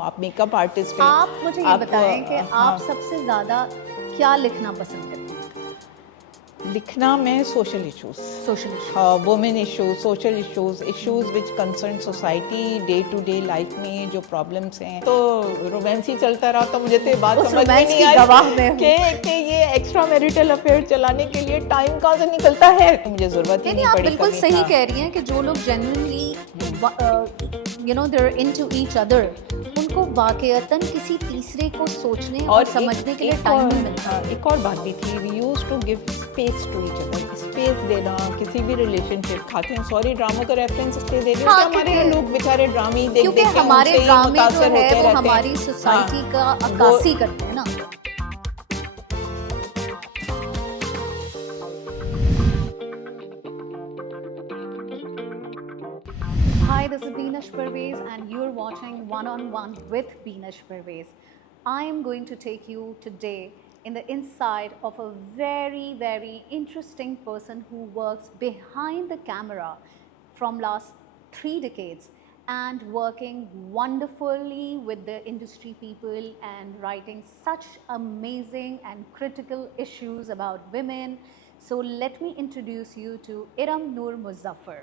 आप makeup artist हैं। आप मुझे ये बताएं कि हाँ, आप सबसे ज़्यादा क्या लिखना पसंद करते हैं? लिखना मैं सोशल इश्यूज, सोशल इशू। हाँ, women issues, social issues, issues which concern society, day to day life में जो प्रॉब्लम्स हैं। तो रोमांस ही चलता रहा तो मुझे तो ये बात उस समझ में रोमांस नहीं की आई गवाह में हूँ। कि ये एक्स्ट्रा मैरिटल अफेयर चलाने के लिए टाइम कहाँ से निकलता है, तो मुझे ज़रूरत ही नहीं नहीं आप पड़ी बिल्कुल कभी। सही हाँ। कह रही हैं कि जो लोग genuinely you know they are into each other, उनको वाकईतन किसी तीसरे को सोचने और समझने के लिए टाइम नहीं मिलता। एक और बात भी थी, we used to give space to each other, space देना किसी भी रिलेशनशिप। खाते हैं सॉरी ड्रामों का रेफरेंस इसलिए दे रही हूँ हाँ, कि हमारे क्योंकि- लोग बेचारे ड्रामे देख क्योंकि देख के हमारे उनसे ही ड्रामे जो मुतासर है होते वो रहते हैं। हमारी सोसाइटी हाँ, का वो- अक्कासी करते हैं ना। Hi, this is Beenash Parvez and you're watching One on One with Beenash Parvez. I am going to take you today in the inside of a very interesting person who works behind the camera from last 3 decades and working wonderfully with the industry people and writing such amazing and critical issues about women. So let me introduce you to Iram Noor Muzaffar.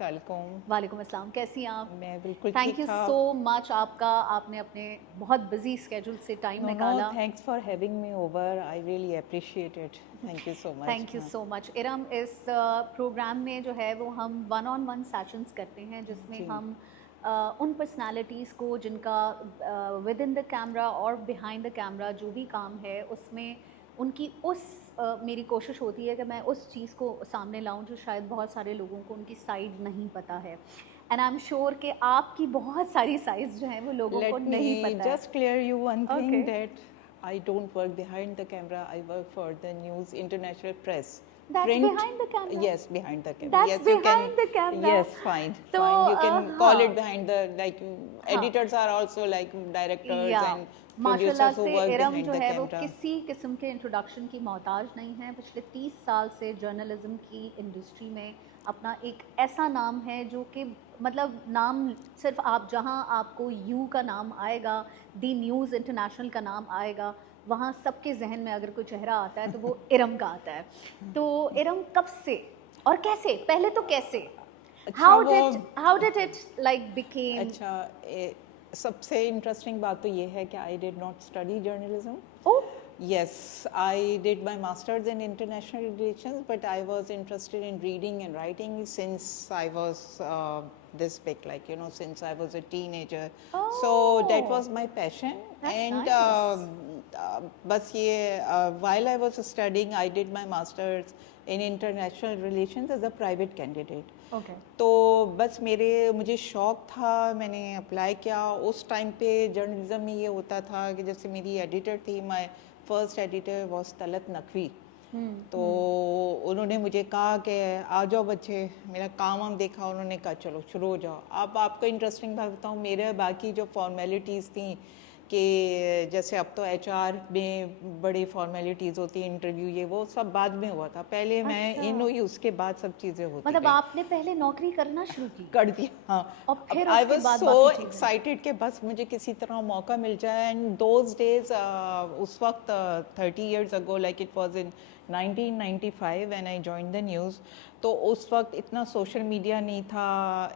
वालेकुम अस्सलाम, कैसी हैं आप? मैं बिल्कुल thank you ठीक-ठाक। So much आपका, आपने अपने बहुत बिजी स्केड्यूल से टाइम निकाला। Thanks for having me over, I really appreciate it, thank you so much. Thank you so much Iram. इस प्रोग्राम में जो है वो हम वन ऑन वन सेशंस करते हैं जिसमें हम उन पर्सनालिटीज़ को जिनका विद इन द कैमरा और बिहाइंड द कैमरा जो भी काम है उसमें उनकी मेरी कोशिश होती है कि मैं उस चीज़ को सामने लाऊं जो शायद बहुत सारे लोगों को उनकी साइड नहीं पता है। एंड आई एम श्योर कि आपकी बहुत सारी साइड्स जो हैं वो लोगों को नहीं पता है। Just clear you one thing Okay. That I don't work behind the camera, I work for the news international press. That's Print, behind the camera? yes, behind the camera. That's Yes, you behind can, the camera. yes, fine, So, fine. You can call हाँ. it behind the, like, editors are also like directors Yeah. and माशाल्लाह producers who से work Iram behind जो the है वो camera. किसी किस्म के introduction की मोहताज नहीं है। पिछले 30 साल से जर्नलिज्म की इंडस्ट्री में अपना एक ऐसा नाम है जो कि मतलब नाम सिर्फ आप जहां आपको यू का नाम आएगा, दी न्यूज़ इंटरनेशनल का नाम आएगा, वहाँ सबके जहन में अगर कोई चेहरा आता है तो वो इरम का आता है। तो इरम कब से और कैसे, पहले तो कैसे, how did it like became? अच्छा, सबसे इंटरेस्टिंग बात तो ये है कि I did not study journalism. Oh, Yes, I did my master's in international relations, but I was interested in reading and writing since I was this big, like, you know, since I was a teenager. So that was my passion. That's And nice. बस ये while I was studying, I did my master's in international relations as a private candidate. Okay. तो बस मुझे शौक था, मैंने apply किया। उस टाइम पे जर्नलिज्म में ये होता था कि जैसे मेरी एडिटर थी, my first editor was Talat Naqvi. तो उन्होंने मुझे कहा कि आ जाओ बच्चे, मेरा काम हम देखा, उन्होंने कहा चलो शुरू हो जाओ। अब आपको इंटरेस्टिंग बात बताऊँ, मेरे बाकी जो फॉर्मेलिटीज़ थी कि जैसे अब तो एचआर में बड़ी फॉर्मेलिटीज़ होती है, इंटरव्यू ये वो सब बाद में हुआ था। पहले मैं इन हुई, उसके बाद सब चीज़ें होती मतलब गईं। आपने पहले नौकरी करना शुरू की? कर दिया, हाँ। और फिर आई उसके वाज बाद सो बाकी चीज़ें? एक्साइटेड कि बस मुझे किसी तरह मौका मिल जाए। एंड दोज डेज, उस वक्त 30 years ago, like it was in 1995 when I joined the news, तो उस वक्त इतना सोशल मीडिया नहीं था,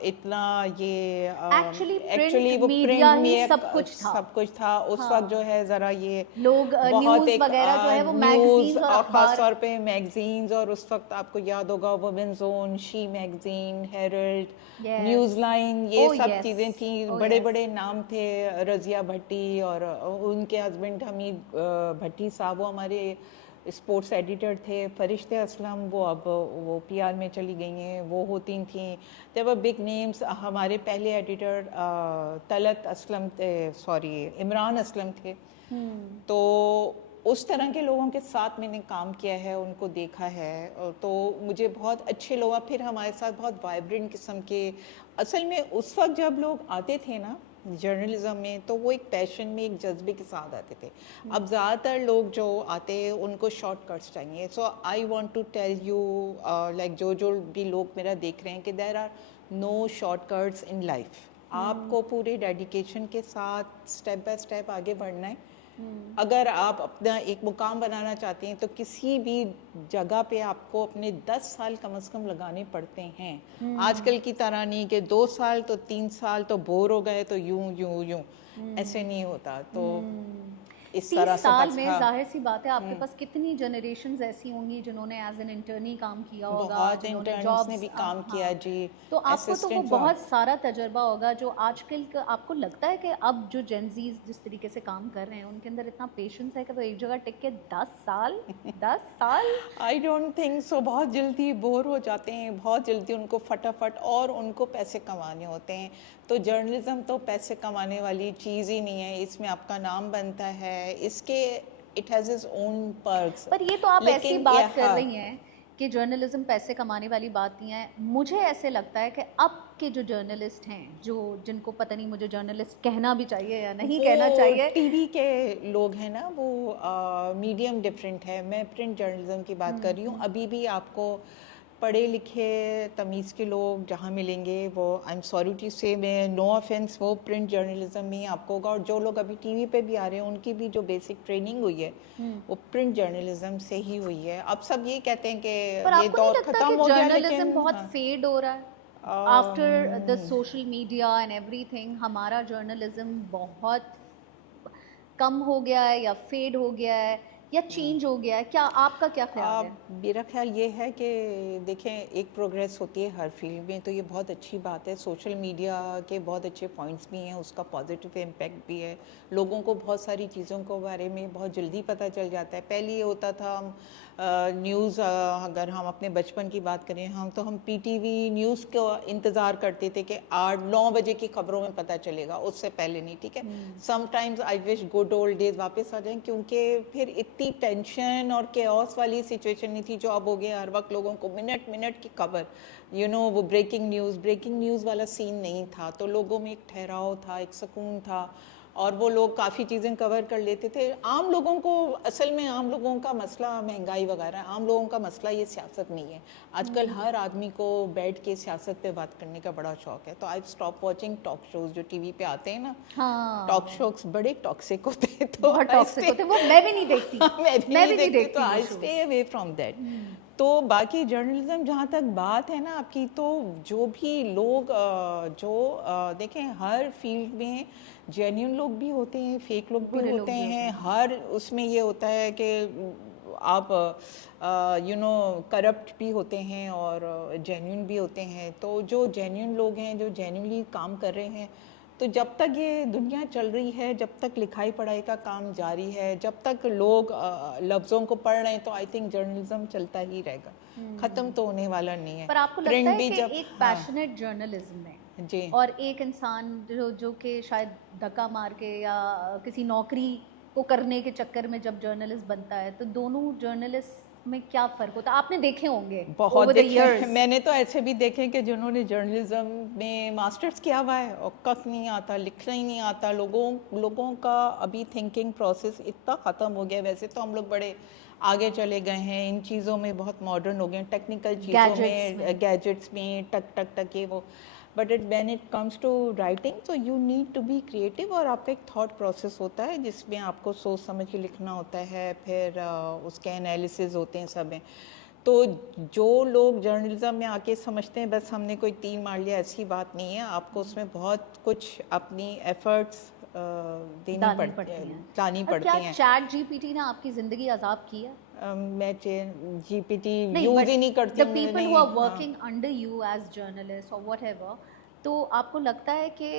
इतना ये एक्चुअली वो मीडिया ही सब कुछ था। उस वक्त जो है ज़रा ये लोग न्यूज़ वगैरह जो है वो मैगजीन्स और खास अखबार, तौर पे मैगजीन्स, और उस वक्त आपको याद होगा women zone, she magazine, herald, Yes. News line, ये Oh, सब yes. चीज़ें थी। Oh, बड़े yes. बड़े नाम थे, रज़िया भट्टी और उनके हस्बैंड हमीद भट्टी साहब, वो हमारे स्पोर्ट्स एडिटर थे। फरिश्ते असलम, वो अब वो पीआर में चली गई हैं, वो होती थी। There were big names. हमारे पहले एडिटर तलत असलम थे, सॉरी इमरान असलम थे। तो उस तरह के लोगों के साथ मैंने काम किया है, उनको देखा है, तो मुझे बहुत अच्छे लोग। फिर हमारे साथ बहुत वाइब्रेंट किस्म के, असल में उस वक्त जब लोग आते थे ना जर्नलिज्म में, तो वो एक पैशन में, एक जज्बे के साथ आते थे। अब ज़्यादातर लोग जो आते हैं उनको शॉर्टकट्स चाहिए। So I want to tell you, like जो भी लोग मेरा देख रहे हैं, कि there are no shortcuts in life. आपको पूरे डेडिकेशन के साथ स्टेप बाय स्टेप आगे बढ़ना है। अगर आप अपना एक मुकाम बनाना चाहते हैं तो किसी भी जगह पे आपको अपने 10 साल कम से कम लगाने पड़ते हैं। आजकल की तरह नहीं कि 2 साल तो 3 साल तो बोर हो गए तो यूं यूं यूं, ऐसे नहीं होता। तो इस 30 तरह से साल बस में हाँ, जाहिर सी बात है आपके पास कितनी जनरेशंस ऐसी होंगी जिन्होंने एज एन इंटर्नी काम किया होगा, बहुत जिन्होंने इंटर्न्स जॉब्स ने भी काम किया जी, तो आपको तो वो असिस्टेंट बहुत जॉब। सारा तजर्बा होगा जो आजकल का आपको लगता है कि अब जो जेनजीज जिस तरीके से काम कर रहे हैं उनके अंदर इतना पेशेंस है कि वो एक जगह टिक के 10 साल आई डोंट थिंक सो। बहुत जल्दी बोर हो जाते हैं, बहुत जल्दी उनको फटाफट, और उनको पैसे कमाने होते हैं। तो जर्नलिज्म तो पैसे कमाने वाली चीज़ ही नहीं है, इसमें आपका नाम बनता है, इसके it has its own perks. पर ये तो आप ऐसी लेकिन बात कर हाँ, रही हैं कि जर्नलिज्म पैसे कमाने वाली बात नहीं है। मुझे ऐसे लगता है कि अब के जो जर्नलिस्ट हैं, जो जिनको पता नहीं मुझे जर्नलिस्ट कहना भी चाहिए या नहीं कहना वो चाहिए, टीवी के लोग हैं ना, वो मीडियम डिफरेंट है। मैं प्रिंट जर्नलिज्म की बात कर रही हूँ। अभी भी आपको पढ़े लिखे तमीज़ के लोग जहाँ मिलेंगे, वो आई एम सॉरी टू से, मैं नो ऑफेंस, वो प्रिंट जर्नलिज्म में ही आपको होगा। और जो लोग अभी टीवी पे भी आ रहे हैं उनकी भी जो बेसिक ट्रेनिंग हुई है वो प्रिंट जर्नलिज्म से ही हुई है। अब सब ये कहते हैं पर कि ये आपको नहीं दौर लगता ख़त्म कि हो गया, जर्नलिज्म लेकिन बहुत हाँ, फेड हो रहा है after the social media and everything? हमारा जर्नलिज्म बहुत कम हो गया है या फेड हो गया है या चेंज हो गया है? क्या आपका क्या ख्याल है? मेरा ख्याल ये है कि देखें, एक प्रोग्रेस होती है हर फील्ड में, तो ये बहुत अच्छी बात है। सोशल मीडिया के बहुत अच्छे पॉइंट्स भी हैं, उसका पॉजिटिव इम्पैक्ट भी है। लोगों को बहुत सारी चीज़ों के बारे में बहुत जल्दी पता चल जाता है। पहले ये होता था, हम न्यूज़, अगर हम अपने बचपन की बात करें, हम पीटीवी न्यूज़ का इंतज़ार करते थे कि 8-9 बजे की खबरों में पता चलेगा, उससे पहले नहीं। ठीक है, sometimes I wish good old days वापस आ जाएं, क्योंकि फिर इतनी टेंशन और केओस वाली सिचुएशन नहीं थी जो अब हो गया। हर वक्त लोगों को मिनट मिनट की खबर, वो ब्रेकिंग न्यूज़ वाला सीन नहीं था। तो लोगों में एक ठहराव था, एक सुकून था, और वो लोग काफ़ी चीज़ें कवर कर लेते थे। आम लोगों को, असल में आम लोगों का मसला महंगाई वगैरह, आम लोगों का मसला ये सियासत नहीं है। आजकल हर आदमी को बैठ के सियासत पे बात करने का बड़ा शौक है। तो I stop watching talk shows जो टीवी पे आते हैं ना। हाँ, टॉक शोज बड़े टॉक्सिक होते हैं, तो बहुत टॉक्सिक होते हैं, वो मैं भी नहीं देखती। मैं भी नहीं देखती, तो वो आई shows। Stay away from that. तो बाकी जर्नलिज्म जहाँ तक बात है ना आपकी, तो जो भी लोग देखें, हर फील्ड में जेन्युइन लोग भी होते हैं, फेक लोग भी बुरे लोग होते भी होते हैं। हैं। हर उसमें ये होता है कि आप करप्ट भी होते हैं और जेन्युइन भी होते हैं। तो जो जेन्युइन लोग हैं, जो जेन्युइनली काम कर रहे हैं, तो जब तक ये दुनिया चल रही है, जब तक लिखाई पढ़ाई का काम जारी है, जब तक लोग लफ्ज़ों को पढ़ रहे हैं, तो आई थिंक जर्नलिज्म चलता ही रहेगा, ख़त्म तो होने वाला नहीं है। पर आपको लगता प्रिंट है भी कि जब एक हाँ, पैशनेट जर्नलिज्म में जी, और एक इंसान जो कि शायद धक्का मार के या किसी नौकरी को करने के चक्कर में जब जर्नलिस्ट बनता है, तो दोनों जर्नलिस्ट में क्या फ़र्क होता है? आपने देखे होंगे बहुत ओवर द देखे हैं। इयर्स। मैंने तो ऐसे भी देखे कि जिन्होंने जर्नलिज्म में मास्टर्स किया हुआ है और कख नहीं आता, लिखना ही नहीं आता। लोगों का अभी थिंकिंग प्रोसेस इतना ख़त्म हो गया। वैसे तो हम लोग बड़े आगे चले गए हैं, इन चीज़ों में बहुत मॉडर्न हो गए हैं, टेक्निकल चीज़ों में, गैजेट्स में, टक टक टक ये वो। But when it comes to writing, तो you need to be creative, और आपका एक थॉट प्रोसेस होता है जिसमें आपको सोच समझ के लिखना होता है, फिर उसके एनालिसिस होते हैं सब में। तो जो लोग जर्नलिज्म में आके समझते हैं बस हमने कोई तीर मार लिया, ऐसी बात नहीं है। आपको उसमें बहुत कुछ अपनी एफर्ट्स डालनी पड़ती हैं। डालनी और पड़ती क्या हैं। चैट जीपीटी ने आपकी ज़िंदगी आज़ाद की है? मैं जीपीटी नहीं, यूज बट ही नहीं करती द हूँ। पीपल हु नहीं, आर हाँ। Working under you as journalist और वट एवर, तो आपको लगता है कि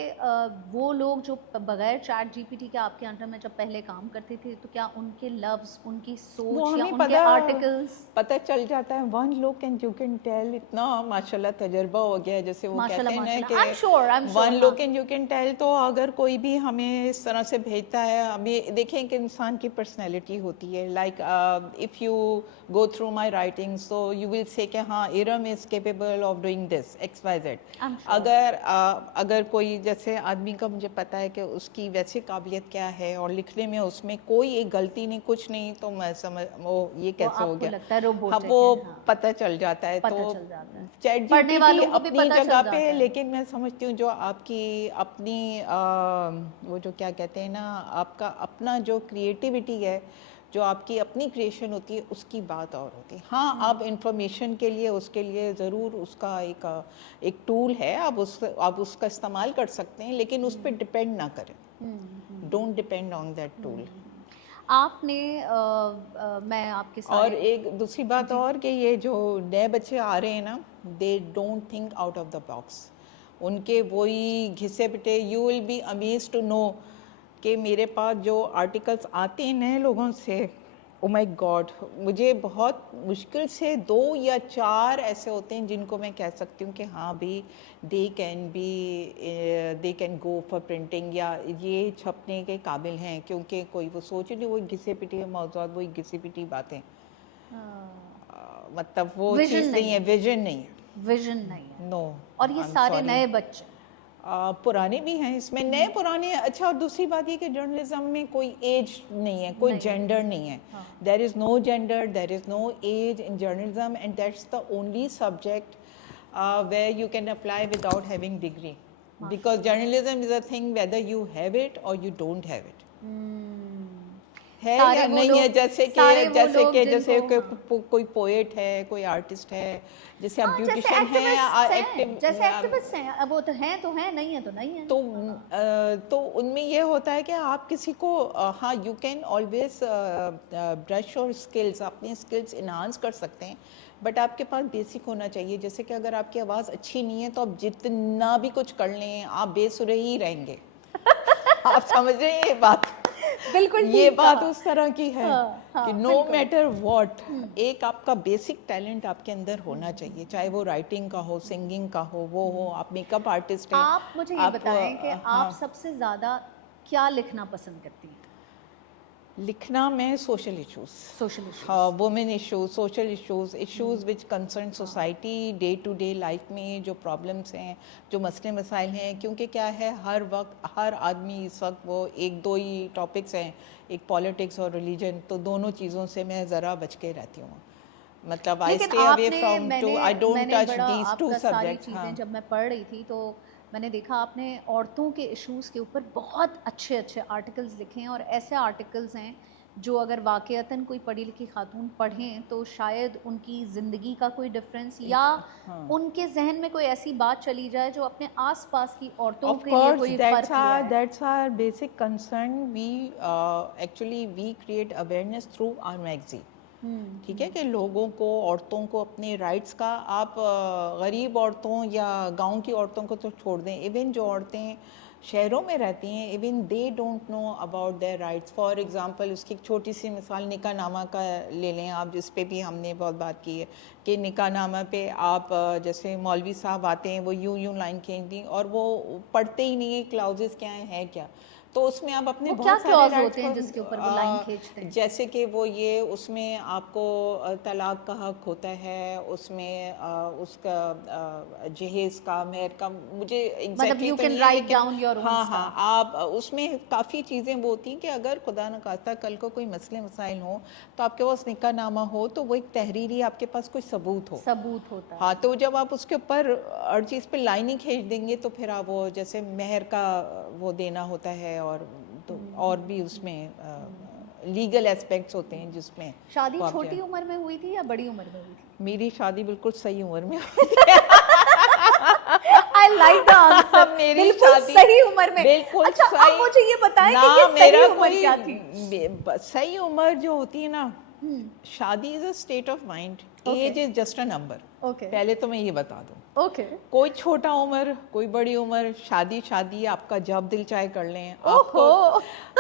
वो लोग जो बगैर चैट जीपीटी के आपके अंडर में जब पहले काम करते थे, तो क्या उनके लफ्ज़, उनकी वो सोच या हमें उनके आर्टिकल्स पता चल जाता है। One look and you can tell. इतना माशाल्लाह तजर्बा हो गया है, जैसे वो कहते माशाल्लाह हैं ना माशाल्लाह, I'm कि sure, वन हाँ। Look and you can tell. तो अगर कोई भी हमें इस तरह से भेजता है, हमें देखें कि इंसान की पर्सनैलिटी होती है। Like if you go through my writing, so you will say कि हाँ, Iram is capable of doing this XYZ। I'm sure। अगर यार अगर कोई जैसे आदमी का मुझे पता है कि उसकी वैसे काबिलियत क्या है और लिखने में उसमें कोई एक गलती नहीं कुछ नहीं, तो मैं समझ वो ये कैसे हो आपको गया। लगता है रोबोट हाँ है वो क्या? हाँ, पता चल जाता है। पता तो चल जाता है, चैट पढ़ने जीपीटी वालों को भी अपनी पता चल जगह जाता पे है, है। लेकिन मैं समझती हूँ जो आपकी अपनी वो जो क्या कहते हैं ना, आपका अपना जो क्रिएटिविटी है, जो आपकी अपनी क्रिएशन होती है, उसकी बात और होती है। हाँ आप इंफॉर्मेशन के लिए उसके लिए ज़रूर उसका एक टूल है, आप उसका इस्तेमाल कर सकते हैं, लेकिन उस पर डिपेंड ना करें। Don't depend on that tool. आपने मैं आपके और सारे एक दूसरी बात और कि ये जो नए बच्चे आ रहे हैं ना, they don't think out of the box. उनके वही घिसे पिटे, you will be amazed to know कि मेरे पास जो आर्टिकल्स आते हैं नए लोगों से, ओ माय गॉड, मुझे बहुत मुश्किल से 2 या 4 ऐसे होते हैं जिनको मैं कह सकती हूँ कि हाँ भाई they can go for printing, या ये छपने के काबिल हैं, क्योंकि कोई वो सोच नहीं, वही घिसे पिटे मौजूद, वही घिसी पिटी बातें, मतलब वो विजन चीज़ नहीं है, विजन नहीं है, विजन नहीं है। नो। और ये सारे नए बच्चे पुराने भी हैं इसमें, नए पुराने। अच्छा, और दूसरी बात ये कि जर्नलिज्म में कोई एज नहीं है, कोई जेंडर नहीं है। There is no gender, there is no age in journalism, and that's the only subject where you can apply without having degree, because journalism is a thing whether you have it or you don't have it. है या नहीं है, जैसे कोई poet है, कोई artist है, जैसे आप ब्यूटिशियन हैं, जैसे एक्टिविस्ट हैं, अब वो तो हैं तो हैं, नहीं है तो नहीं है। तो उनमें ये होता है कि आप किसी को हाँ यू कैन ऑलवेज ब्रश और स्किल्स, अपनी स्किल्स इन्हांस कर सकते हैं, बट आपके पास बेसिक होना चाहिए। जैसे कि अगर आपकी आवाज़ अच्छी नहीं है तो आप जितना भी कुछ कर लें आप बेसुरे ही रहेंगे। आप समझ रहे हैं ये बात? बिल्कुल ये बात उस तरह की है कि नो मैटर व्हाट, एक आपका बेसिक टैलेंट आपके अंदर होना चाहिए, चाहे वो राइटिंग का हो, सिंगिंग का हो, वो हो, आप मेकअप आर्टिस्ट हैं। आप मुझे ये बताएं कि आप सबसे ज़्यादा क्या लिखना पसंद करती हैं? लिखना मैं सोशल इश्यूज, हाँ, women issues, social issues which concern society, day to day life में जो प्रॉब्लम्स हैं, जो मसले मसाइल हैं, क्योंकि क्या है हर वक्त हर आदमी इस वक्त वो एक दो ही टॉपिक्स हैं, एक पॉलिटिक्स और रिलीजन, तो दोनों चीज़ों से मैं ज़रा बच के रहती हूँ। मतलब I stay away from two, I don't touch these two subjects. चीज़ें जब मैं पढ़ रही थी तो मैंने देखा आपने औरतों के इश्यूज़ के ऊपर बहुत अच्छे अच्छे आर्टिकल्स लिखे हैं, और ऐसे आर्टिकल्स हैं जो अगर वाक़यतन कोई पढ़ी लिखी खातून पढ़ें तो शायद उनकी ज़िंदगी का कोई डिफरेंस या उनके जहन में कोई ऐसी बात चली जाए जो अपने आसपास की औरतों के लिए कोई फर्क है। That's our basic concern. We create awareness through our magazine. ठीक है कि लोगों को, औरतों को अपने राइट्स का, आप गरीब औरतों या गांव की औरतों को तो छोड़ दें, इवन जो औरतें शहरों में रहती हैं, even they don't know about their rights. For example उसकी एक छोटी सी मिसाल निकाह नामा का ले लें आप, जिस पे भी हमने बहुत बात की है कि निकाह नामा पे आप जैसे मौलवी साहब आते हैं, वो यूं लाइन खींच दी और वो पढ़ते ही नहीं है क्लाउजेस क्या है क्या, तो उसमें आप अपने बहुत सारे राइट्स होते हैं जिसके ऊपर वो लाइन खींचते हैं, जैसे कि वो ये उसमें आपको तलाक का हक होता है, उसमें उसका जहेज का, मेहर का, मुझे exactly you can write down your own. हाँ, आप उसमें काफ़ी चीज़ें वो होती हैं कि अगर खुदा न खास्ता कल को कोई मसले मसाइल हो तो आपके पास निकाह नामा हो, तो वो एक तहरीरी आपके पास कोई सबूत होता है। हाँ, तो जब आप उसके ऊपर हर चीज़ पे लाइनिंग खींच देंगे तो फिर आप वो जैसे मेहर का वो देना होता है, और तो और भी उसमें लीगल एस्पेक्ट्स होते हैं जिसमें। शादी छोटी उम्र में हुई थी या बड़ी उम्र में हुई थी? मेरी शादी बिल्कुल सही उम्र में हुई थी। I like the answer. मेरी शादी सही उम्र में। बिल्कुल अच्छा, सही। आप मुझे ये बताएं कि ये सही उम्र क्या थी? सही उम्र जो होती है ना, शादी is a state of mind, age is just a number. पहले तो मैं ये बता दूं, कोई छोटा उम्र कोई बड़ी उम्र, शादी आपका जब दिल चाहे कर लें।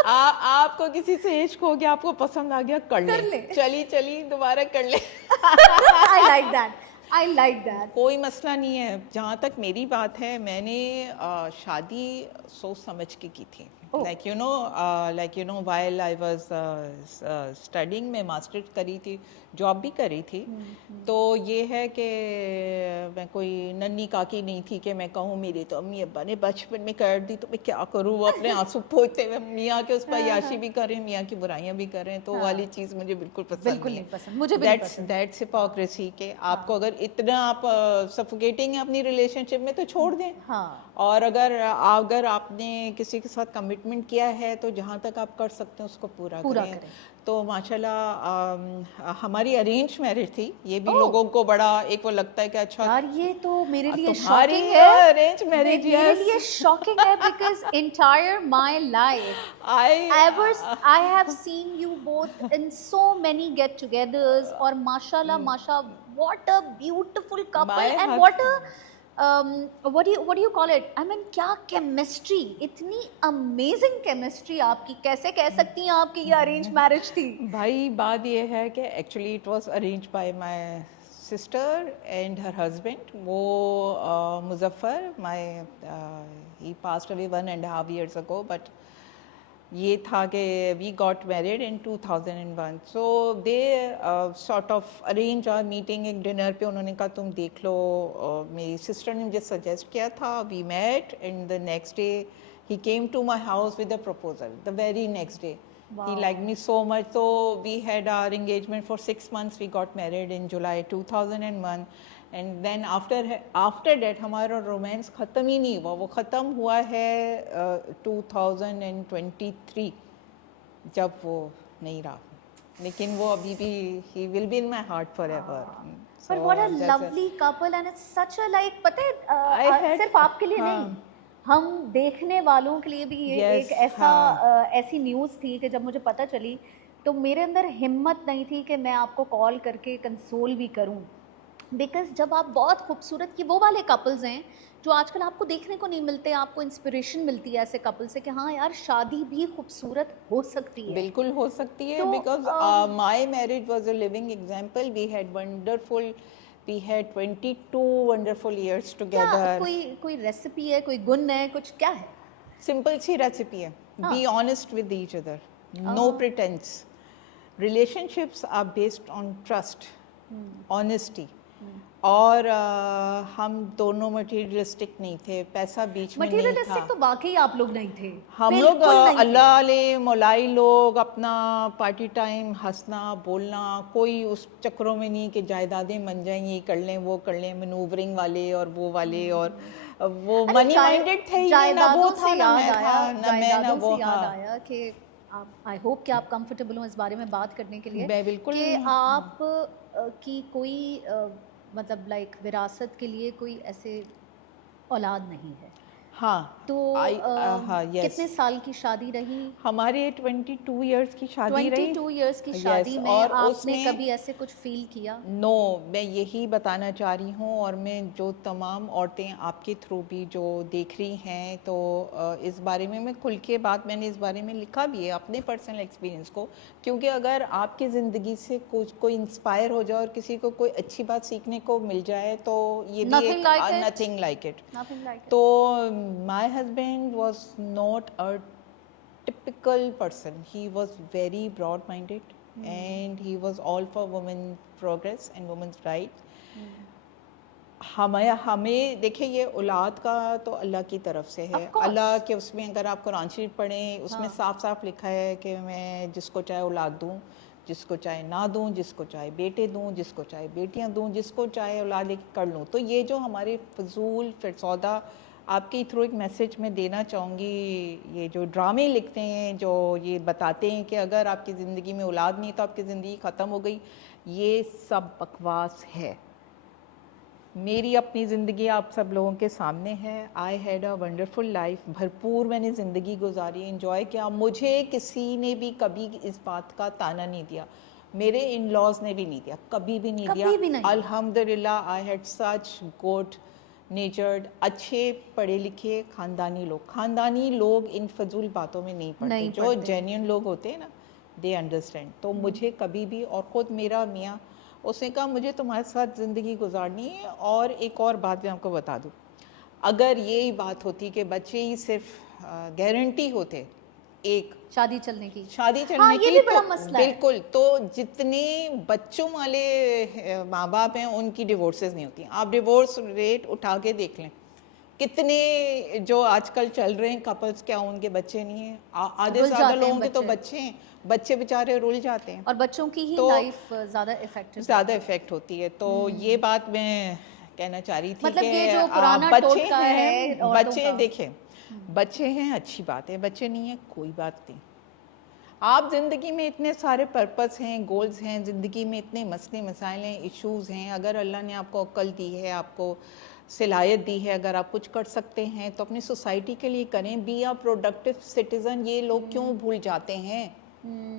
आपको किसी से इश्क हो गया, आपको पसंद आ गया, कर ले, चली दोबारा कर ले। I like that. I like that. कोई मसला नहीं है। जहाँ तक मेरी बात है, मैंने शादी सोच समझ के की थी। Oh. Like you no while I was studying, मैं मास्टर्स करी थी, जॉब भी करी थी। तो ये है कि मैं कोई नन्ही काकी नहीं थी कि मैं कहूँ मेरे तो अम्मी अब्बा ने बचपन में कर दी तो मैं क्या करूँ, वो अपने आंसू पोंछते हुए मियाँ के उस पर याशी भी करें, मियाँ की बुराइयां भी करें, तो वाली चीज़ मुझे बिल्कुल पसंद बिल्कुल नहीं नहीं पसंद, मुझे भी नहीं दैट्स पसंद। दैट्स हिपोक्रेसी के आपको अगर इतना आप सफोकेटिंग है अपनी रिलेशनशिप में तो छोड़ दें। हाँ, और अगर आपने किसी के साथ कमिटमेंट किया है तो जहाँ तक आप कर सकते हैं उसको पूरा करें। करें। तो माशाल्लाह हमारी अरेंज मैरिज थी। ये भी ओह! लोगों को बड़ा एक वो लगता है कि अच्छा यार ये तो मेरे लिए तुम्हारी शॉकिंग है। अरेंज मैरिज, मेरे लिए शॉकिंग है because entire my life I have seen you both in so many get-togethers और माशाल्लाह what a beautiful couple My and what do you call it? I mean क्या chemistry, इतनी amazing chemistry आपकी, कैसे कह सकती हैं आपकी ये arranged marriage थी? भाई बात ये है कि actually it was arrange by my sister and her husband. वो Muzaffar my he passed away 1.5 years ago, but ये था कि we got married in 2001। So they sort of arrange our meeting, एक डिनर पे उन्होंने कहा तुम देख लो, मेरी सिस्टर ने मुझे सजेस्ट किया था, we met and the next day ही came to my house with a proposal the very next day. He liked me so much, so we had our engagement for 6 months. We got married in July 2001, and then after that हमारा romance ख़त्म ही नहीं हुआ। वो ख़त्म हुआ है 2023 जब वो नहीं रहा, लेकिन वो अभी भी he will be in my heart forever. But what a lovely couple and it's such a like पता है सिर्फ आपके लिए नहीं, हम देखने वालों के लिए भी ये एक ऐसा ऐसी न्यूज़ थी कि जब मुझे पता चली तो मेरे अंदर हिम्मत नहीं थी कि मैं आपको कॉल करके कंसोल भी करूं, बिकॉज जब आप बहुत खूबसूरत की वो वाले कपल्स हैं जो आजकल आपको देखने को नहीं मिलते, आपको इंस्पिरेशन मिलती है ऐसे कपल से कि हाँ यार शादी भी खूबसूरत हो सकती है। बिल्कुल हो सकती है, तो, because my marriage was a living example. We had 22 wonderful years together. क्या कोई रेसिपी है, कोई गुण है, कुछ क्या है? सिंपल सी रेसिपी है, be honest with each other, no pretence. Relationships are based on trust, honesty, और हम दोनों मटेरियलिस्टिक नहीं थे, पैसा बीच में नहीं था। मटेरियलिस्टिक तो वाकई आप लोग नहीं थे। हम लोग अल्लाह ले मौलाई लोग, अपना पार्टी टाइम, हंसना बोलना, कोई उस चक्रों में नहीं कि जायदादें बन जाएं, ये कर लें वो कर लें, मैनूवरिंग वाले और वो वाले, और वो मनी माइंडेड थे ही ना, वो था ना मैं था ना मैं ना वो। याद आया कि आई होप कि आप कंफर्टेबल हो इस बारे में बात करने के लिए। मैं बिल्कुल कि आप की कोई मतलब लाइक विरासत के लिए कोई ऐसे औलाद नहीं है। हाँ, तो yes. कितने साल की शादी रही? हमारे 22 इयर्स की शादी रही। 22 इयर्स की शादी में और आपने कभी ऐसे कुछ फील किया? नो, मैं यही बताना चाह रही हूँ, और मैं जो तमाम औरतें आपके थ्रू भी जो देख रही हैं, तो इस बारे में मैं खुल के मैंने इस बारे में लिखा भी है अपने पर्सनल एक्सपीरियंस को, क्योंकि अगर आपकी ज़िंदगी से कोई इंस्पायर हो जाए और किसी को कोई अच्छी बात सीखने को मिल जाए तो ये भी नथिंग लाइक इट। तो my husband was not a typical person. He was very broad minded and he was all for women's progress and women's rights. हमें देखिए, ये औलाद का तो अल्लाह की तरफ से है। अल्लाह के उसमें अगर आप कुरान शरीफ पढ़ें, उसमें साफ साफ लिखा है कि मैं जिसको चाहे औलाद दूँ, जिसको चाहे ना दूँ, जिसको चाहे बेटे दूँ, जिसको चाहे बेटियाँ दूँ, जिसको चाहे औलाद एक कर लूँ। तो ये जो हमारे फजूल फिर सौदा आपके थ्रू एक मैसेज में देना चाहूँगी, ये जो ड्रामे लिखते हैं, जो ये बताते हैं कि अगर आपकी ज़िंदगी में औलाद नहीं तो आपकी ज़िंदगी ख़त्म हो गई, ये सब बकवास है। मेरी अपनी ज़िंदगी आप सब लोगों के सामने है। आई हैड अ वंडरफुल लाइफ, भरपूर मैंने ज़िंदगी गुजारी, एंजॉय किया। मुझे किसी ने भी कभी इस बात का ताना नहीं दिया, मेरे इन लॉज ने भी नहीं दिया, कभी भी नहीं दिया। अल्हम्दुलिल्लाह, आई हैड सच गुड नेचर्ड, अच्छे पढ़े लिखे खानदानी लोग इन फजूल बातों में नहीं पड़ते। जो जेन्युइन लोग होते हैं ना, दे अंडरस्टैंड। तो मुझे कभी भी, और ख़ुद मेरा मियाँ उसने कहा मुझे तुम्हारे साथ ज़िंदगी गुजारनी है। और एक और बात मैं आपको बता दूँ, अगर यही बात होती कि बच्चे ही सिर्फ गारंटी होते एक शादी चलने की। शादी हाँ, चलने ये की, भी बड़ा तो मसला है। बिल्कुल, तो जितने बच्चों वाले माँ बाप हैं उनकी डिवोर्सेस नहीं होती। आप डिवोर्स रेट उठा के देख लें, कितने जो आजकल चल रहे हैं कपल्स, क्या उनके बच्चे नहीं हैं? आधे से रुल ज़्यादा जाते हैं लोगों के तो बच्चे। बच्चे हैं, बच्चे बेचारे रुल जाते हैं, और बच्चों की ही तो लाइफ ज़्यादा इफेक्टेड ज़्यादा इफेक्ट होती है। तो ये बात मैं कहना चाह रही थी मतलब कि ये जो पुराना बच्चे टोटका है हैं, औरतों बच्चे का। देखें, बच्चे हैं अच्छी बात है, बच्चे नहीं है कोई बात नहीं। आप ज़िंदगी में इतने सारे पर्पस हैं, गोल्स हैं, ज़िंदगी में इतने मसले मसाइल हैं, इश्यूज़ हैं। अगर अल्लाह ने आपको अक्ल दी है, आपको सलाहियत दी है, अगर आप कुछ कर सकते हैं तो अपनी सोसाइटी के लिए करें। बी आ प्रोडक्टिव सिटीज़न। ये लोग क्यों भूल जाते हैं?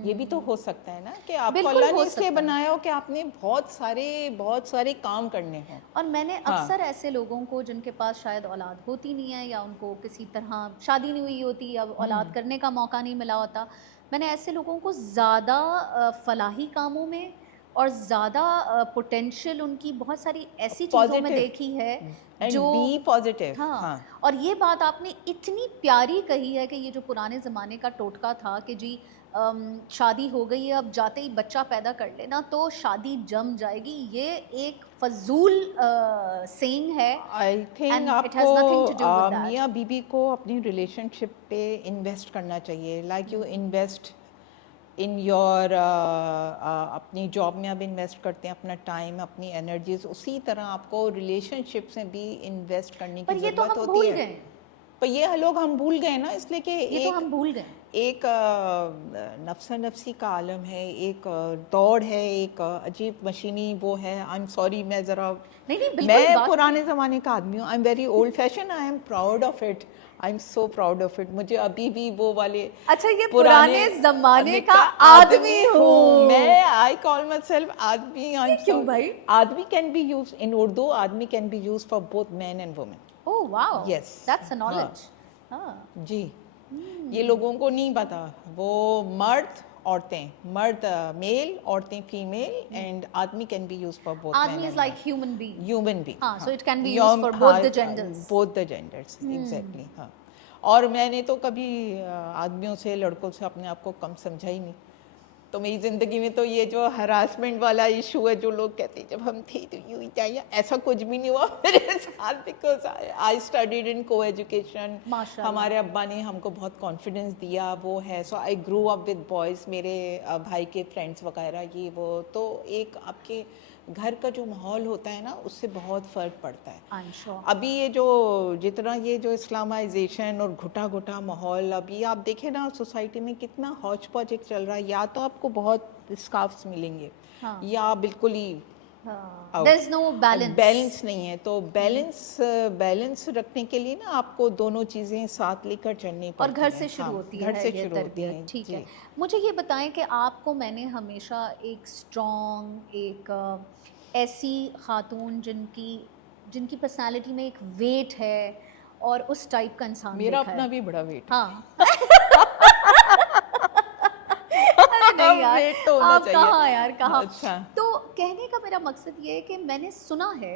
ये भी तो हो सकता है ना कि आपको बिल्कुल अल्लाह ने हो इसलिए सकता है। बनाया हो कि आपने बहुत सारे काम करने हों। और मैंने हाँ। अक्सर ऐसे लोगों को जिनके पास शायद औलाद होती नहीं है, या उनको किसी तरह शादी नहीं हुई होती, या औलाद करने का मौका नहीं मिला होता, मैंने ऐसे लोगों को ज़्यादा फलाही कामों में और ज़्यादा पोटेंशियल उनकी बहुत सारी ऐसी चीज़ों में पॉजिटिव देखी है एंड जो। Be positive. हाँ, हाँ, और ये बात आपने इतनी प्यारी कही है कि ये जो पुराने ज़माने का टोटका था कि जी शादी हो गई है, अब जाते ही बच्चा पैदा कर लेना तो शादी जम जाएगी, ये एक फजूल सेइंग है। I think and it has nothing to do with आपको दैट। मियाँ बीबी को अपनी रिलेशनशिप पे इन्वेस्ट करना चाहिए। Like you invest in your अपनी जॉब में आप इन्वेस्ट करते हैं अपना टाइम, अपनी एनर्जीज, उसी तरह आपको रिलेशनशिप से भी इन्वेस्ट करने की पर ये तो ज़रूरत हम होती भूल है। गए, पर ये लोग हम भूल गए ना, इसलिए कि ये तो हम भूल गए। एक नफ्सा नफसी का आलम है, एक दौड़ है, एक अजीब मशीनी वो है। आई एम सॉरी, मैं ज़रा नहीं नहीं बिल्कुल मैं बात। पुराने ज़माने का आदमी हूँ। I am very old fashion, I am proud of it, I am so proud of it. मुझे अभी भी वो वाले अच्छा, ये पुराने ज़माने का आदमी हूँ मैं। आई कॉल माई सेल्फ आदमी। क्यों भाई? आदमी can be use in Urdu, आदमी can be use for both man and women. Oh wow, Yes. That's a knowledge. हाँ, जी, ये लोगों को नहीं पता। वो मर्द औरतें, मर्द मेल, औरतें फीमेल, एंड आदमी can be use for both आदमी is like human being. Human being. हाँ, so it can be used for both the genders. Both the genders, exactly. हाँ, और मैंने तो कभी आदमियों से, लड़कों से अपने आप को कम समझा ही नहीं। तो मेरी ज़िंदगी में तो ये जो हरासमेंट वाला इशू है, जो लोग कहते हैं जब हम थे तो यूँ ही चाहिए, ऐसा कुछ भी नहीं हुआ मेरे साथ। बिकॉज आई स्टडीड इन को एजुकेशन। माशाल्लाह। हमारे अब्बा ने हमको बहुत कॉन्फिडेंस दिया, वो है। सो आई ग्रू अप विद बॉयज़, मेरे भाई के फ्रेंड्स वगैरह, ये वो। तो एक आपके घर का जो माहौल होता है ना, उससे बहुत फ़र्क पड़ता है। I am sure. अभी ये जो जितना ये जो इस्लामाइजेशन और घुटा घुटा माहौल, अभी आप देखें ना सोसाइटी में कितना हौच पौच एक चल रहा है। या तो आपको बहुत स्कार्फ्स मिलेंगे, हाँ। या बिल्कुल ही there is no balance. Balance नहीं है। तो बैलेंस रखने के लिए ना आपको दोनों चीज़ें साथ लेकर चलनी और पड़ती घर हैं। से शुरू हाँ, होती घर है से ये शुरू होती तरबियत। है। ठीक जी। है, मुझे ये बताएं कि आपको मैंने हमेशा एक स्ट्रॉन्ग, एक ऐसी खातून जिनकी पर्सनालिटी में एक वेट है और उस टाइप का इंसान मेरा देखा अपना है। भी बड़ा वेट। हाँ। अरे नहीं यार, वेट तो होना आप चाहिए। कहाँ यार, कहाँ। अच्छा। तो कहने का मेरा मकसद ये है कि मैंने सुना है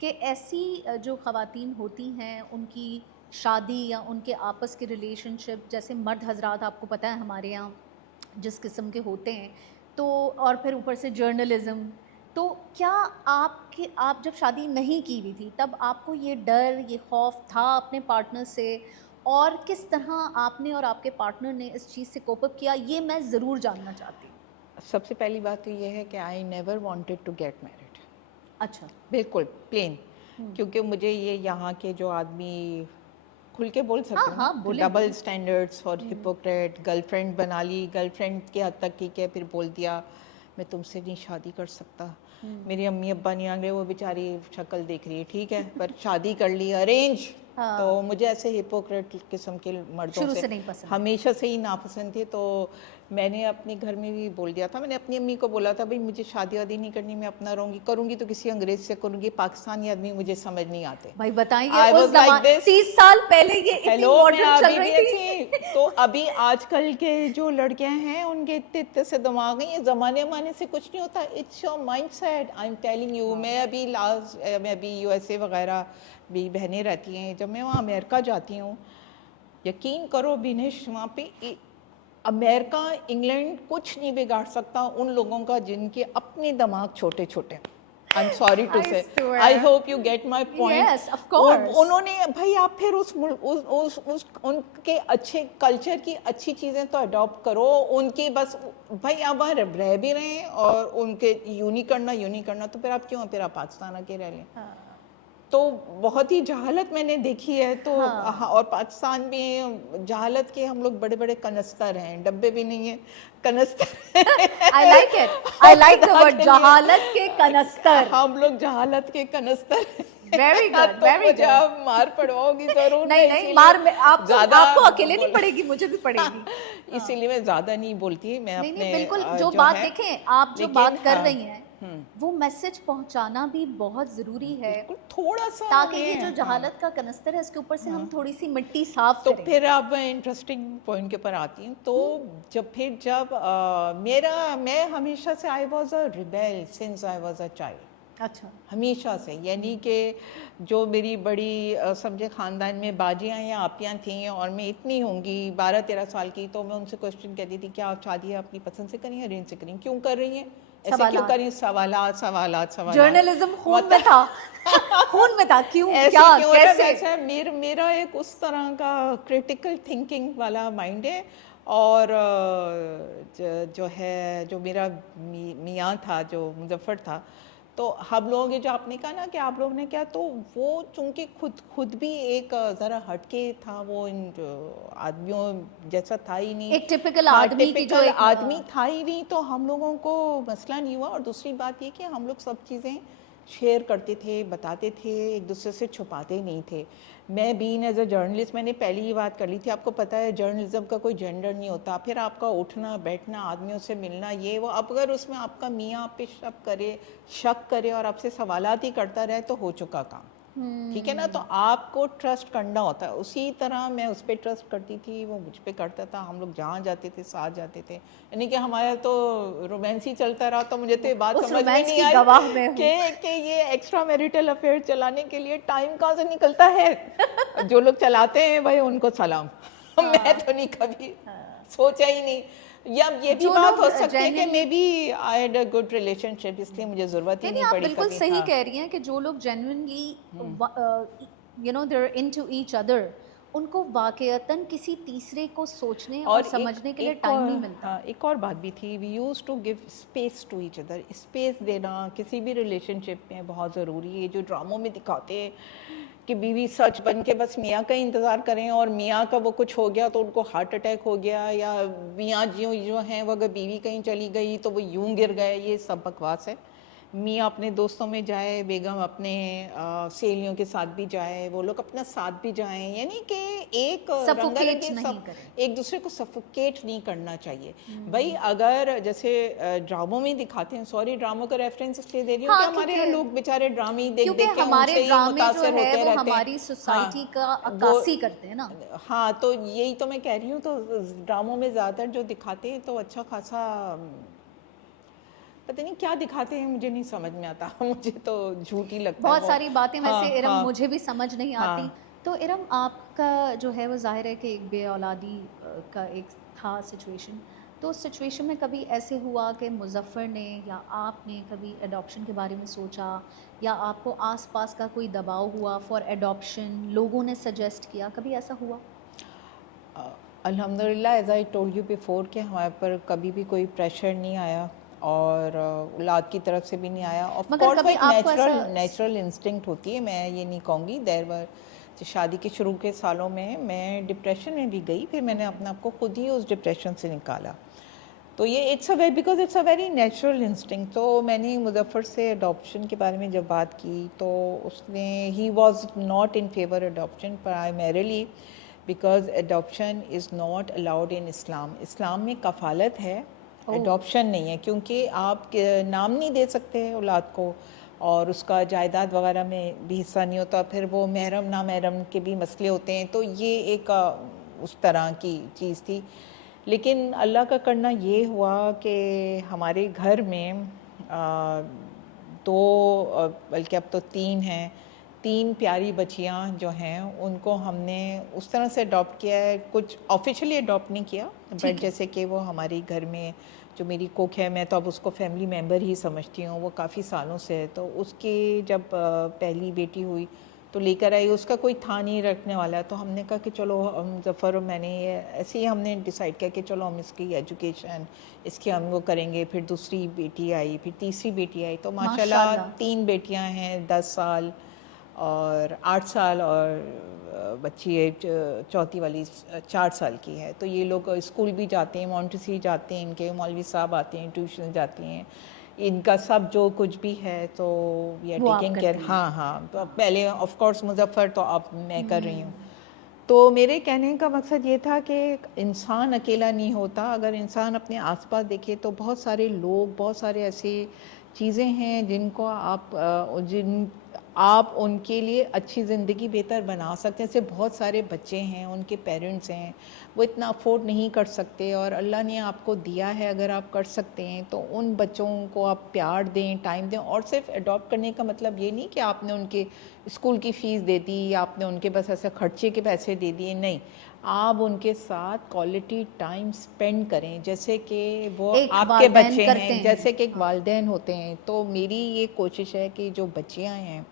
कि ऐसी जो ख़वातीन होती हैं, उनकी शादी या उनके आपस के रिलेशनशिप, जैसे मर्द हजरात आपको पता है हमारे यहाँ जिस किस्म के होते हैं, तो और फिर ऊपर से जर्नलिज़्म, तो क्या आप जब शादी नहीं की हुई थी तब आपको ये डर, ये खौफ था अपने पार्टनर से, और किस तरह आपने और आपके पार्टनर ने इस चीज़ से कोप अप किया, ये मैं ज़रूर जानना चाहती हूँ। सबसे पहली बात तो ये है कि I never wanted to get married. अच्छा। बिल्कुल प्लेन। क्योंकि मुझे ये यहाँ के जो आदमी खुल के बोल सकते हैं, हाँ, बोले, डबल बोले। स्टैंडर्ड्स और हिपोक्रेट, गर्लफ्रेंड बना ली, गर्लफ्रेंड के हद तक ठीक है, फिर बोल दिया मैं तुमसे नहीं शादी कर सकता। मेरी अम्मी अब्बा नहीं आ गए, वो बेचारी शक्ल देख रही है, ठीक है, पर शादी कर ली अरेंज। हाँ। तो मुझे ऐसे हिपोक्रेट किस्म के मर्दों शुरू से नहीं पसंद। हमेशा से ही नापसंद थे। तो मैंने अपने घर में भी बोल दिया था, मैंने अपनी अम्मी को बोला था भाई मुझे शादी वादी नहीं करनी, मैं अपना रहूंगी, करूंगी तो किसी अंग्रेज से करूंगी, पाकिस्तानी आदमी मुझे समझ नहीं आते। भाई बताइए I उस was like जमाने this. 30 साल पहले ये इतनी हेलो, मैं मॉडर्न चल अभी रही भी थी। ऐसी तो अभी आजकल के जो लड़कियां हैं उनके इतने इतने से दिमाग है, ये जमाने से कुछ नहीं होता, it's your mind set, I am telling you. मैं अभी यूएसए वगैरह भी बहनें रहती हैं, जब मैं वहाँ अमेरिका जाती हूँ, यकीन करो बिनेश, वहाँ पे अमेरिका इंग्लैंड कुछ नहीं बिगाड़ सकता उन लोगों का जिनके अपने दिमाग छोटे छोटे। I am sorry to I say, swear. I hope you get my point. Yes, of course. उन्होंने भाई आप फिर उस उनके अच्छे कल्चर की अच्छी चीज़ें तो अडॉप्ट करो, उनकी बस भाई आप वहाँ रह भी रहे हैं और उनके यूं नहीं करना तो फिर आप क्यों, फिर आप पाकिस्तान आके रह लें। तो बहुत ही जहालत मैंने देखी है। तो हाँ, और पाकिस्तान में जहालत के हम लोग बड़े बड़े कनस्तर हैं, डब्बे भी नहीं है, कनस्तर। I like it. I like the word जहालत के कनस्तर। हम लोग जहालत के कनस्तर हैं। Very good, तो very मुझे good. आप मार पड़वाओगी जरूर। नहीं नहीं, मार आपको अकेले नहीं पड़ेगी, मुझे भी पड़ेगी। इसीलिए मैं ज्यादा नहीं बोलती, मैं नहीं अपने नहीं, बिल्कुल जो जो बात है, देखें आप जो लेकिन बात कर हाँ, रही हैं वो मैसेज पहुंचाना भी बहुत जरूरी है, बिल्कुल थोड़ा सा ताकि ये हमें, जो हाँ। जहालत का कनस्तर है इसके ऊपर से हम थोड़ी सी मिट्टी साफ तो करें। फिर अब इंटरेस्टिंग पॉइंट के ऊपर आती हूँ। तो जब मैं हमेशा से I was a rebel since I was a child. अच्छा, हमेशा से, यानी कि जो मेरी बड़ी समझे ख़ानदान में बाजियाँ या आपियाँ थीं और मैं इतनी होंगी 12-13 साल की, तो मैं उनसे क्वेश्चन कहती थी क्या आप शादी अपनी पसंद से करें या अरेंज से करें, क्यों कर रही हैं, ऐसे क्यों करें, सवालात। जर्नलिज्म खून में था। खून में था, क्यों, ऐसे क्या, क्यों कैसे? वैसे मेरा एक उस तरह का क्रिटिकल थिंकिंग वाला माइंड है। और जो है, जो मेरा मियाँ था, जो मुजफ्फर था, तो हम लोगों के जो आपने कहा ना कि आप लोगों ने क्या, तो वो चूंकि खुद भी एक ज़रा हटके था, वो इन आदमियों जैसा था ही नहीं, एक टिपिकल हाँ, आदमी की जो एक आदमी था ही नहीं, तो हम लोगों को मसला नहीं हुआ। और दूसरी बात ये कि हम लोग सब चीज़ें शेयर करते थे, बताते थे, एक दूसरे से छुपाते नहीं थे। मैं बीइंग एज अ जर्नलिस्ट, मैंने पहले ही बात कर ली थी, आपको पता है जर्नलिज्म का कोई जेंडर नहीं होता। फिर आपका उठना बैठना, आदमियों से मिलना, ये वो, अब अगर उसमें आपका मियाँ आप पे शक करे और आपसे सवालात ही करता रहे तो हो चुका काम, ठीक है ना। तो आपको ट्रस्ट करना होता है, उसी तरह मैं उस पर ट्रस्ट करती थी, वो मुझ पे करता था, हम लोग जहाँ जाते थे साथ जाते थे। यानी कि हमारा तो रोमांस ही चलता रहा। तो मुझे तो ये बात समझ में नहीं आई कि ये एक्स्ट्रा मैरिटल अफेयर चलाने के लिए टाइम कहाँ से निकलता है। जो लोग चलाते हैं भाई उनको सलाम। मैं तो नहीं, कभी सोचा ही नहीं। या ये भी बात हो सकती है कि maybe I had a good relationship, इसलिए मुझे जरूरत ही नहीं पड़ी। आप बिल्कुल सही कह रही हैं कि जो लोग genuinely you know they are into each other, उनको वाकईतन किसी तीसरे को सोचने और समझने के लिए टाइम नहीं मिलता। हाँ, एक और बात भी थी, we used to give space to each other. Space देना किसी भी रिलेशनशिप में बहुत ज़रूरी है। जो ड्रामों में दिखाते हैं कि बीवी सच बन के बस मियाँ का इंतज़ार करें और मियाँ का वो कुछ हो गया तो उनको हार्ट अटैक हो गया, या मियाँ जो हैं वो अगर बीवी कहीं चली गई तो वो यूं गिर गए, ये सब बकवास है। मियाँ अपने दोस्तों में जाए, बेगम अपने सहेलियों के साथ भी जाए, वो लोग अपना साथ भी जाएं, यानी कि एक एक दूसरे को सफोकेट नहीं करना चाहिए। भाई अगर जैसे ड्रामों में दिखाते हैं, सॉरी ड्रामों का रेफरेंस इसलिए दे रही हूँ कि हमारे लोग बेचारे ड्रामे देख के हमारे ड्रामे जो है वो रहते हमारी सोसाइटी का अक्कासी करते हैं ना। हाँ, तो यही तो मैं कह रही हूँ। तो ड्रामों में ज़्यादातर जो दिखाते हैं तो अच्छा खासा पता नहीं क्या दिखाते हैं, मुझे नहीं समझ में आता। मुझे तो झूठ ही लगता है बहुत सारी बातें वैसे हाँ, इरम हाँ, मुझे भी समझ नहीं आती। तो इरम आपका जो है वो जाहिर है कि एक बे औलादी का एक था सिचुएशन, तो उस सिचुएशन में कभी ऐसे हुआ कि मुजफ्फर ने या आपने कभी एडॉप्शन के बारे में सोचा, या आपको आसपास का कोई दबाव हुआ फॉर एडॉप्शन, लोगों ने सजेस्ट किया, कभी ऐसा हुआ? अल्हम्दुलिल्लाह, as I told you before कि हमारे पर कभी भी कोई प्रेशर नहीं आया और औलाद की तरफ से भी नहीं आया। ऑफ कोर्स वो एक नेचुरल इंस्टिंक्ट होती है, मैं ये नहीं कहूँगी। देयर वर शादी के शुरू के सालों में मैं डिप्रेशन में भी गई, फिर मैंने अपने आप को खुद ही उस डिप्रेशन से निकाला। तो ये because it's a very natural instinct. तो मैंने मुजफ्फर से अडॉप्शन के बारे में जब बात की तो उसने he was not in favour adoption primarily because adoption is not allowed in Islam. Islam में कफ़ालत है, अडॉप्शन नहीं है, क्योंकि आप नाम नहीं दे सकते औलाद को और उसका जायदाद वगैरह में भी हिस्सा नहीं होता, फिर वो महरम ना महरम के भी मसले होते हैं, तो ये एक उस तरह की चीज़ थी। लेकिन अल्लाह का करना ये हुआ कि हमारे घर में दो बल्कि अब तो तीन हैं, तीन प्यारी बच्चियां जो हैं उनको हमने उस तरह से अडॉप्ट किया है। कुछ ऑफिशियली अडॉप्ट नहीं किया, बट जैसे कि वो हमारी घर में जो मेरी कुक है, मैं तो अब उसको फैमिली मेम्बर ही समझती हूँ, वो काफ़ी सालों से है। तो उसकी जब पहली बेटी हुई तो लेकर आई, उसका कोई था नहीं रखने वाला, तो हमने कहा कि चलो हम ज़फ़र और मैंने ये ऐसे ही हमने डिसाइड किया कि चलो हम इसकी एजुकेशन इसकी हम वो करेंगे। फिर दूसरी बेटी आई, फिर तीसरी बेटी आई, तो माशाल्लाह 3 बेटियां हैं, 10 साल और 8 साल, और बच्ची है चौथी वाली 4 साल की है। तो ये लोग स्कूल भी जाते हैं, मॉन्टेसरी जाते हैं, इनके मौलवी साहब आते हैं, ट्यूशन जाती हैं, इनका सब जो कुछ भी है तो वी आर टेकिंग केयर। हाँ हाँ, तो पहले ऑफ कोर्स मुजफ्फर, तो अब मैं कर रही हूँ। तो मेरे कहने का मकसद ये था कि इंसान अकेला नहीं होता। अगर इंसान अपने आसपास देखे तो बहुत सारे लोग, बहुत सारे ऐसे चीज़ें हैं जिनको आप उनके लिए अच्छी ज़िंदगी बेहतर बना सकते हैं। जैसे बहुत सारे बच्चे हैं, उनके पेरेंट्स हैं, वो इतना अफोर्ड नहीं कर सकते, और अल्लाह ने आपको दिया है, अगर आप कर सकते हैं तो उन बच्चों को आप प्यार दें, टाइम दें। और सिर्फ अडॉप्ट करने का मतलब ये नहीं कि आपने उनके स्कूल की फ़ीस दे दी या आपने उनके बस ऐसे खर्चे के पैसे दे दिए, नहीं, आप उनके साथ क्वालिटी टाइम स्पेंड करें, जैसे कि वो आपके बच्चे हैं, जैसे कि एक वालिदैन होते हैं। तो मेरी ये कोशिश है कि जो बच्चियां हैं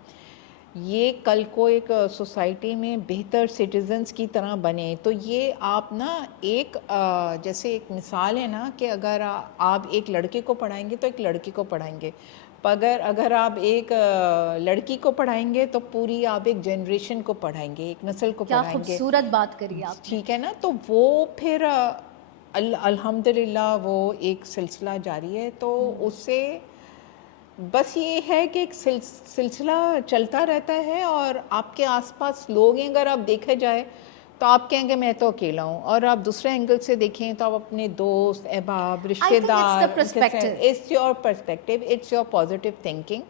ये कल को एक सोसाइटी में बेहतर सिटीजन्स की तरह बने। तो ये आप ना एक जैसे एक मिसाल है ना कि अगर आप एक लड़के को पढ़ाएंगे तो एक लड़की को पढ़ाएंगे, अगर आप एक लड़की को पढ़ाएंगे तो पूरी आप एक जनरेशन को पढ़ाएंगे, एक नस्ल को पढ़ाएंगे। क्या खूबसूरत बात करी आप, ठीक है ना। तो वो फिर अल्हम्दुलिल्लाह वो एक सिलसिला जारी है। तो उससे बस ये है कि एक सिलसिला चलता रहता है, और आपके आसपास लोग हैं, अगर आप देखे जाए तो आप कहेंगे मैं तो अकेला हूँ, और आप दूसरे एंगल से देखें तो आप अपने दोस्त, अहबाब, रिश्तेदार, it's your perspective, it's your positive thinking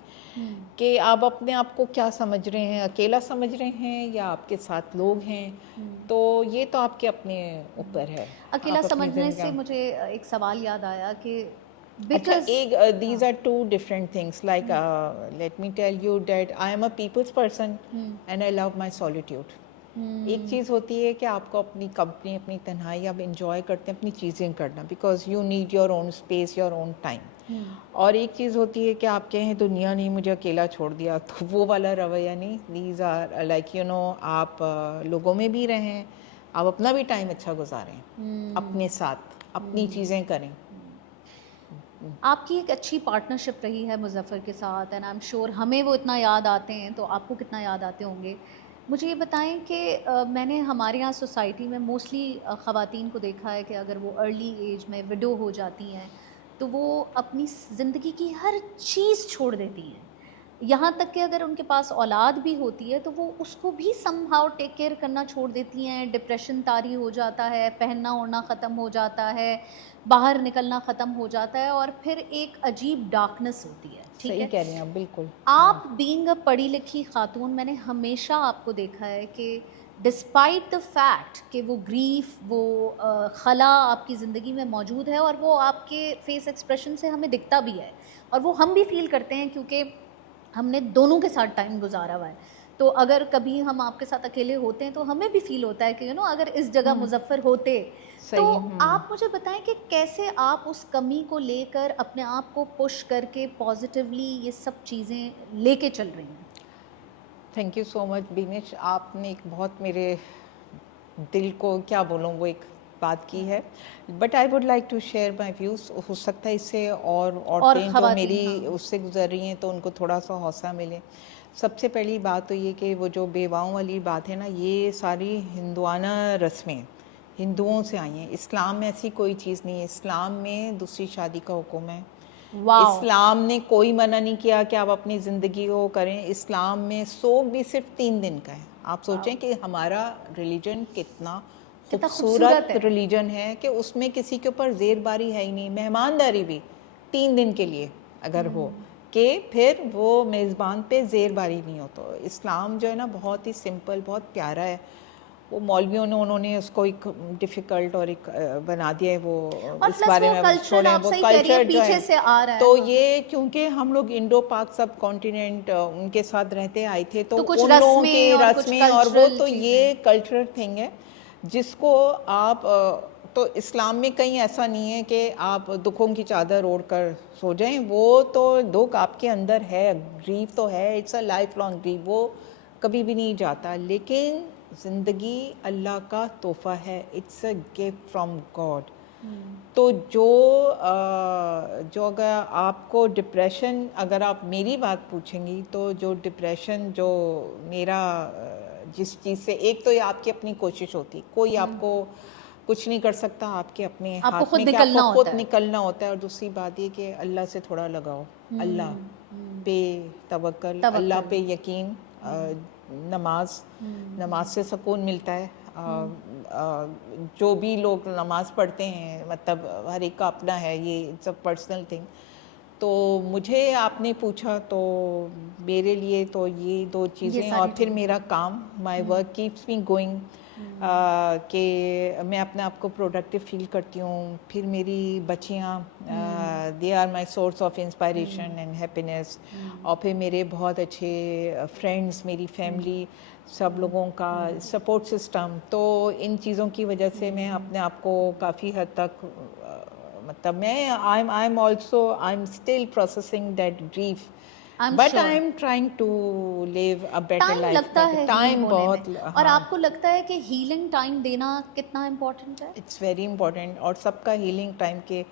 कि आप अपने आप को क्या समझ रहे हैं, अकेला समझ रहे हैं या आपके साथ लोग हैं। तो ये तो आपके अपने ऊपर है। अकेला समझने से मुझे एक सवाल याद आया कि अच्छा, एक these are two different things. Like let me tell you that I am a people's person and I love my solitude. एक चीज़ होती है कि आपको अपनी कंपनी, अपनी तन्हाई आप इंजॉय करते हैं, अपनी चीज़ें करना, because you need your own space, your own time. और एक चीज़ होती है कि आप कहें दुनिया ने मुझे अकेला छोड़ दिया, तो वो वाला रवैया नहीं। These are like you know, आप लोगों में भी रहें, आप अपना भी टाइम अच्छा गुजारें, अपने साथ अपनी चीज़ें करें। आपकी एक अच्छी पार्टनरशिप रही है मुजफ्फर के साथ, एंड आई एम श्योर हमें वो इतना याद आते हैं तो आपको कितना याद आते होंगे। मुझे ये बताएं कि मैंने हमारे यहाँ सोसाइटी में मोस्टली ख़वातीन को देखा है कि अगर वो अर्ली एज में विडो हो जाती हैं तो वो अपनी ज़िंदगी की हर चीज़ छोड़ देती हैं, यहाँ तक कि अगर उनके पास औलाद भी होती है तो वो उसको भी समहाउ टेक केयर करना छोड़ देती हैं। डिप्रेशन तारी हो जाता है, पहनना ओढ़ना ख़त्म हो जाता है, बाहर निकलना ख़त्म हो जाता है, और फिर एक अजीब डार्कनेस होती है। ठीक है, कह रही हैं आप, बिल्कुल। आप बीइंग अ पढ़ी लिखी खातून, मैंने हमेशा आपको देखा है कि डिस्पाइट द फैक्ट कि वो ग्रीफ, वो खला आपकी ज़िंदगी में मौजूद है, और वो आपके फेस एक्सप्रेशन से हमें दिखता भी है, और वो हम भी फील करते हैं क्योंकि हमने दोनों के साथ टाइम गुजारा हुआ है। तो अगर कभी हम आपके साथ अकेले होते हैं तो हमें भी फील होता है कि यू नो अगर इस जगह मुजफ्फर होते। तो आप मुझे बताएं कि कैसे आप उस कमी को लेकर अपने आप को पुश करके पॉजिटिवली ये सब चीज़ें लेके चल रही हैं। Thank you so much Beenish, आपने एक बहुत मेरे दिल को क्या बोलूँ वो एक बात की है, but I would like to share my views. हो सकता है इससे और औरतें जो मेरी उससे गुजर रही हैं तो उनको थोड़ा सा हौसला मिले। सबसे पहली बात तो ये कि वो जो बेवाओं वाली बात है ना, ये सारी हिंदुआना रस्में हिंदुओं से आई हैं। इस्लाम में ऐसी कोई चीज़ नहीं है। इस्लाम में दूसरी शादी का हुक्म है। इस्लाम ने कोई मना नहीं किया कि आप अपनी ज़िंदगी को करें। इस्लाम में सोग भी सिर्फ 3 दिन का है। आप सोचें कि हमारा रिलीजन कितना कितना खूबसूरत है। रिलीजन है कि उसमें किसी के ऊपर ज़ेरबारी है ही नहीं, मेहमानदारी भी 3 दिन के लिए अगर हो कि फिर वो मेज़बान पे ज़ेरबारी नहीं हो। तो इस्लाम जो है ना बहुत ही सिंपल, बहुत प्यारा है। वो मौलवियों ने उन्होंने उसको एक डिफ़िकल्ट और एक बना दिया है वो और इस प्लस बारे वो में कल्चर छोड़ें, आप वो सही कह रही है कल्चर जो पीछे है। से आ रहा है। तो ये क्योंकि हम लोग इंडो पाक सब कॉन्टिनेंट उनके साथ रहते आए थे, तो कुछ उन लोगों रस्में की और कुछ रस्में और वो कल्चरल तो चीजें। ये कल्चरल थिंग है जिसको आप तो इस्लाम में कहीं ऐसा नहीं है कि आप दुखों की चादर ओढ़ कर सो जाएं। वो तो दुख आपके अंदर है, ग्रीफ तो है, it's a life long grief, वो कभी भी नहीं जाता। लेकिन ज़िंदगी अल्लाह का तोहफ़ा है, it's a gift from God. तो जो अगर आपको डिप्रेशन, अगर आप मेरी बात पूछेंगी तो जो डिप्रेशन जो मेरा जिस चीज़ से, एक तो ये आपकी अपनी कोशिश होती, कोई आपको कुछ नहीं कर सकता, आपके अपने आपको हाथ खुद में कि निकलना आपको होता खुद है। निकलना होता है। और दूसरी बात ये कि अल्लाह से थोड़ा लगाओ, अल्लाह पे तवक्ल, अल्लाह पे यकीन, नमाज से सुकून मिलता है। जो भी लोग नमाज पढ़ते हैं, मतलब हर एक का अपना है, ये इट्स अ पर्सनल थिंग। तो मुझे आपने पूछा तो मेरे लिए तो ये दो चीज़ें, और फिर मेरा काम, my work keeps me going, कि मैं अपने आप को प्रोडक्टिव फील करती हूँ। फिर मेरी बच्चियाँ, they are my source of inspiration and happiness. और फिर मेरे बहुत अच्छे फ्रेंड्स, मेरी फैमिली, सब लोगों का सपोर्ट सिस्टम। तो इन चीज़ों की वजह से मैं अपने आप को काफ़ी हद तक मतलब मैं I am also, I am still processing that grief, but I am trying to live a better time life. लगता है टाइम होने बहुत, में। और आपको लगता है कि हीलिंग टाइम देना कितना इम्पोर्टेंट है? It's very important. और सबका हीलिंग टाइम के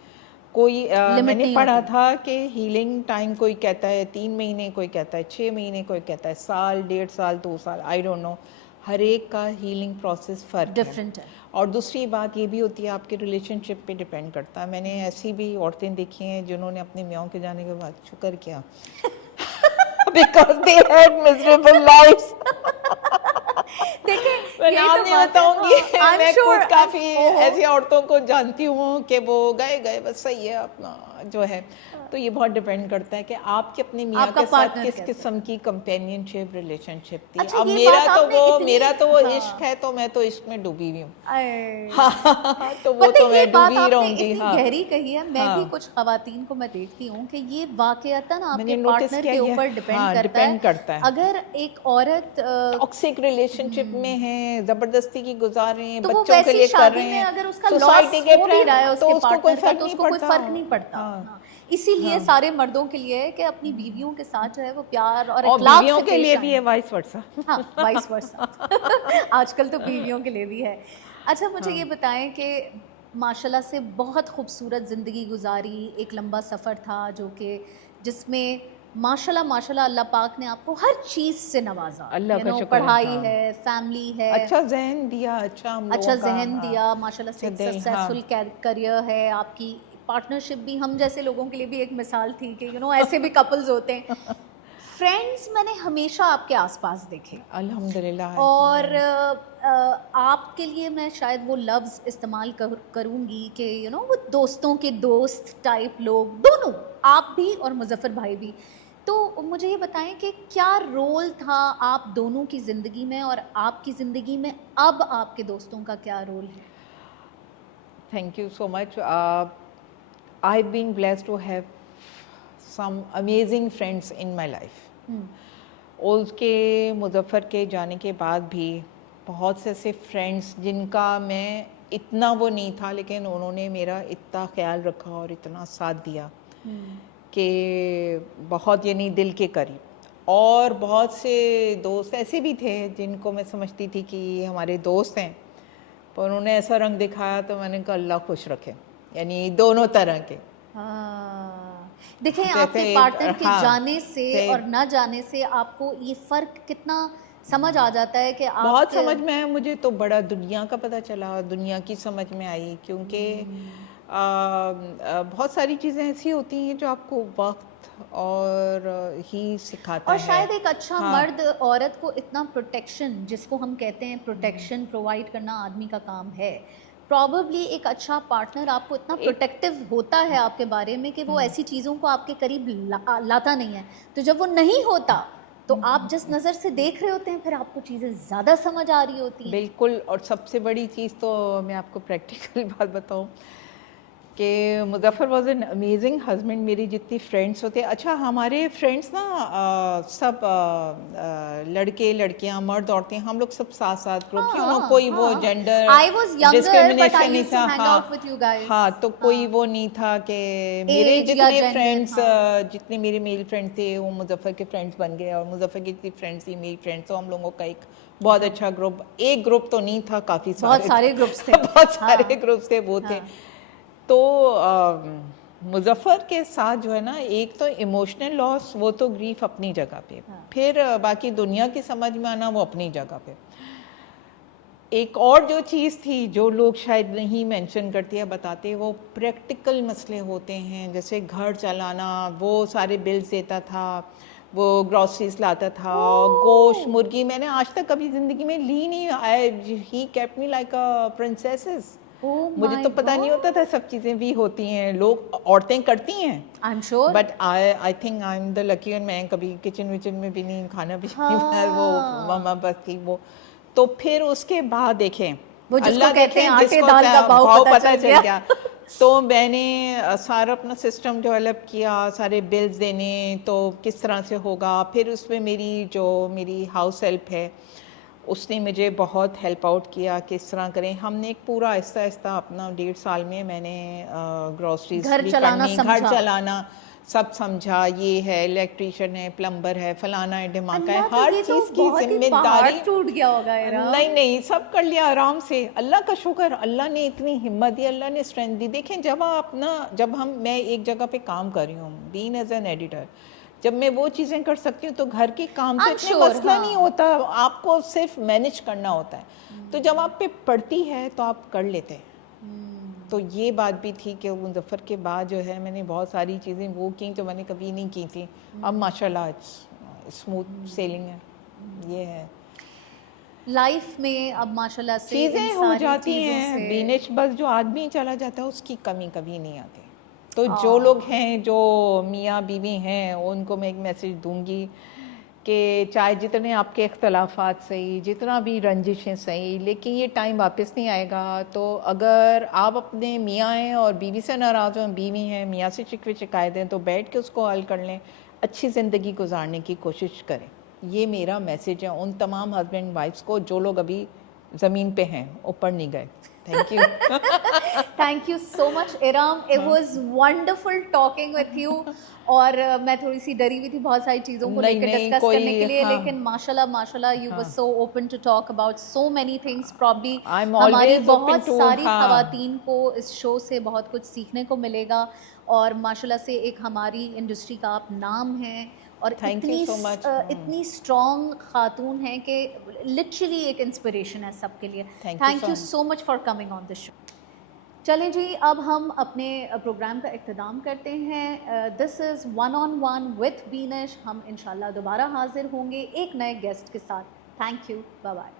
कोई लिमिट मैंने नहीं पढ़ा होती। था कि हीलिंग टाइम कोई कहता है 3 महीने, कोई कहता है 6 महीने, कोई कहता है साल, 1.5 साल, 2 साल, आई डोंट नो। हर एक का हीलिंग प्रोसेस फ़र्क है। डिफरेंट है। और दूसरी बात ये भी होती है, आपके रिलेशनशिप पे डिपेंड करता है। मैंने ऐसी भी औरतें देखी हैं जिन्होंने अपने मियाँ के जाने के बाद शुक्र किया because they had miserable lifes. देखिए मैं यही नाम तो नहीं बात है। बताऊंगी। हाँ, मैं खुद काफ़ी ओहो। ऐसी औरतों को जानती हूँ कि वो गए बस सही है अपना जो है। तो ये बहुत डिपेंड करता है कि आपके अपने मियाँ आपका के साथ पार्टनर किस कैसा किस्म की कंपेनियनशिप रिलेशनशिप थी। अच्छा, अब ये मेरा बात तो आपने वो इतनी, मेरा तो वो हाँ। इश्क है, तो मैं तो इश्क में डूबी हुई हूँ। अरे, तो वो पता तो है ये मैं बात डूबी ही आपने रहूंगी। इतनी हाँ गहरी कही है। मैं भी हाँ, कुछ खवातीन को मैं देखती हूँ कि ये वाकयातन आपके मैंने नोटिस पार्टनर किया के ये। ऊपर डिपेंड हाँ, करता है। डिपेंड करता है। अगर एक औरत टॉक्सिक रिलेशनशिप में हैं, जबरदस्ती की गुजार रहे हैं, तो वो बच्चों के वैसी लिए कर शादी रहे में हैं, अगर उसका सोसाइटी लॉस के हो भी रहा है तो उसके उसको कोई पार्टनर का, फर्क तो नहीं उसको कोई पड़ता। फर्क नहीं पड़ता। हाँ हाँ। इसीलिए हाँ। सारे मर्दों के लिए है कि अपनी बीवियों के साथ जो है वो प्यार और और इखलाक बीवियों से के पेश लिए भी आए। है वाइस वर्सा। हाँ, वाइस वर्सा। आजकल तो बीवियों के लिए भी है। अच्छा, मुझे ये बताएं कि माशाल्लाह से बहुत खूबसूरत ज़िंदगी गुजारी, एक लंबा सफ़र था जो कि जिसमें माशाल्लाह माशाल्लाह अल्लाह पाक ने आपको हर चीज़ से नवाजा। अल्लाह का शुक्र है। पढ़ाई हाँ, है, फैमिली है, अच्छा जहन दिया, अच्छा हम अच्छा लोगों का। जहन हाँ, दिया, माशाल्लाह से अच्छा एक दिल। हाँ सक्सेसफुल करियर है आपकी। पार्टनरशिप भी हम जैसे लोगों के लिए भी एक मिसाल थी कि ऐसे भी कपल्स होते हैं। फ्रेंड्स मैंने हमेशा आपके आसपास देखे, अल्हम्दुलिल्लाह। और आपके लिए मैं शायद वो लफ्ज़ इस्तेमाल करूँगी कि वो दोस्तों के दोस्त टाइप लोग, दोनों आप भी और मुज़फ़्फ़र भाई भी। तो मुझे ये बताएं कि क्या रोल था आप दोनों की ज़िंदगी में, और आपकी ज़िंदगी में अब आपके दोस्तों का क्या रोल है? Thank you so much. I have been blessed to have some amazing friends in my life. उसके मुज़फ़्फ़र के जाने के बाद भी बहुत से ऐसे फ्रेंड्स जिनका मैं इतना वो नहीं था, लेकिन उन्होंने मेरा इतना ख्याल रखा और इतना साथ दिया कि बहुत, यानी दिल के करीब। और बहुत से दोस्त ऐसे भी थे जिनको मैं समझती थी कि ये हमारे दोस्त हैं, पर उन्होंने ऐसा रंग दिखाया तो मैंने कहा अल्लाह खुश रखे, यानी दोनों तरह के। देखें, जैसे आपके पार्टनर के हाँ, जाने से और ना जाने से आपको ये फ़र्क कितना समझ आ जाता है कि आप बहुत समझ में आया मुझे तो, बड़ा दुनिया का पता चला, दुनिया की समझ में आई। क्योंकि बहुत सारी चीज़ें ऐसी होती हैं जो आपको वक्त और ही सिखाता और है। शायद एक अच्छा हाँ। मर्द औरत को इतना प्रोटेक्शन, जिसको हम कहते हैं प्रोटेक्शन प्रोवाइड करना आदमी का काम है, प्रॉबली एक अच्छा पार्टनर आपको इतना एक प्रोटेक्टिव होता है आपके बारे में कि वो ऐसी चीज़ों को आपके करीब लाता नहीं है। तो जब वो नहीं होता तो आप जिस नज़र से देख रहे होते हैं फिर आपको चीज़ें ज़्यादा समझ आ रही होती हैं। बिल्कुल। और सबसे बड़ी चीज़ तो मैं आपको प्रैक्टिकल बात बताऊं कि Muzaffar was an amazing husband. मेरी जितनी फ्रेंड्स होते, अच्छा हमारे फ्रेंड्स ना सब लड़के लड़कियां मर्द औरतें हम लोग सब साथ साथ ग्रुप, यू नो, हाँ कोई वो हाँ, gender I was younger but I discrimination नहीं यूज था। टू हैंग हाँ आउट विथ यू गाइस। हाँ, तो कोई वो नहीं था कि मेरे एज या जितने जेंडर, फ्रेंड्स हाँ जितने मेरे मेल फ्रेंड्स थे वो मुज़फ़्फ़र के फ्रेंड्स बन गए, और मुज़फ़्फ़र की जितनी फ्रेंड्स थी मेरी फ्रेंड्स, तो हम लोगों का एक बहुत अच्छा ग्रुप, एक ग्रुप तो नहीं था, काफ़ी बहुत सारे सारे थे ग्रुप्स थे। बहुत सारे हाँ ग्रुप्स थे, वो थे। हाँ तो मुज़फ़्फ़र के साथ जो है ना, एक तो इमोशनल लॉस, वो तो ग्रीफ अपनी जगह पे, हाँ। फिर बाकी दुनिया की समझ में आना वो अपनी जगह पे। एक और जो चीज़ थी जो लोग शायद नहीं मेंशन करते या बताते, वो प्रैक्टिकल मसले होते हैं, जैसे घर चलाना, वो सारे बिल्स देता था, वो ग्रॉसरीज लाता था, गोश्त ओह मुर्गी मैंने आज तक कभी ज़िंदगी में ली नहीं। I he kept me like a princesses. Oh मुझे माय तो पता नहीं होता था गॉड, सब चीज़ें भी होती हैं, लोग औरतें करती हैं, I am sure. But I think I am the lucky one. मैं कभी किचन विचन में भी नहीं, खाना भी नहीं बनाया, वो मामा हाँ, बस थी वो। तो फिर उसके बाद देखें, वो जिसको अल्लाह कहते हैं देखें, आटे जिसको दाल का भाव भाव पता पता चल चल गया। गया। तो मैंने सारा अपना सिस्टम डेवलप किया, सारे बिल्स देने तो किस तरह से होगा। फिर उसमें मेरी हाउस हेल्प है, उसने मुझे बहुत हेल्प आउट किया किस तरह करें। हमने एक पूरा आहिस्ता आहिस्ता अपना 1.5 साल में मैंने ग्रॉसरीज घर भी चलाना करनी, घर समझा। चलाना सब समझा। ये है, इलेक्ट्रिशियन है, प्लम्बर है, फलाना है, ढिमाका है, अल्लाह, तो हर ये तो चीज़ की बहुत ही पहाड़ जिम्मेदारी। टूट गया होगा नहीं इरम। नहीं, सब कर लिया आराम से, अल्लाह का शुक्र। अल्लाह ने इतनी हिम्मत दी, अल्लाह ने स्ट्रेंथ दी। देखें, मैं एक जगह पे काम कर रही हूँ, बीइंग एज एन एडिटर, जब मैं वो चीज़ें कर सकती हूँ तो घर के काम तो आई एम इतने श्योर, मसला नहीं हाँ। होता, आपको सिर्फ मैनेज करना होता है। तो जब आप पे पड़ती है तो आप कर लेते हैं। तो ये बात भी थी कि मुज़फ़्फ़र के बाद जो है मैंने बहुत सारी चीज़ें वो की जो मैंने कभी नहीं की थी। अब माशाल्लाह स्मूथ सेलिंग है, ये है। लाइफ में अब माशाल्लाह से इन चीज़ें हो सारी जाती चीज़ों हैं से बीनिश, बस जो आदमी चला जाता है उसकी कमी कभी नहीं आती। तो जो लोग आ, हैं, जो मियाँ बीवी हैं, उनको मैं एक मैसेज दूंगी कि चाहे जितने आपके इख्तलाफात सही, जितना भी रंजिशें सही, लेकिन ये टाइम वापस नहीं आएगा। तो अगर आप अपने मियाँ हैं और बीवी से नाराज़ हो, बीवी हैं मियाँ से शिकवे शिकायत हैं, तो बैठ के उसको हल कर लें, अच्छी ज़िंदगी गुजारने की कोशिश करें। ये मेरा मैसेज है उन तमाम हस्बैंड वाइफ्स को जो लोग अभी ज़मीन पे हैं, ऊपर नहीं गए। Thank you. Thank you so much Iram, it was wonderful talking with you. और मैं थोड़ी सी डरी हुई थी बहुत सारी चीज़ों को नहीं लेकर नहीं, डिस्कस करने के कोई, लिए, हाँ लेकिन माशाल्लाह माशाल्लाह यू वर हाँ, so open to talk about so many things. Probably I am हमारी ऑलवेज ओपन बहुत टू, सारी हाँ। खवातीन को इस शो से बहुत कुछ सीखने को मिलेगा। और माशाल्लाह से एक हमारी इंडस्ट्री का आप नाम हैं, और थैंक यू सो मच। इतनी स्ट्रॉन्ग खातून हैं कि लिटरली एक इंस्पिरेशन है सबके लिए। Thank you thank so you much. So much for coming on this show. चलें जी, अब हम अपने प्रोग्राम का इख्तिताम करते हैं। This is one on one with Beenish. हम इंशाल्लाह दोबारा हाजिर होंगे एक नए गेस्ट के साथ। Thank you, bye bye.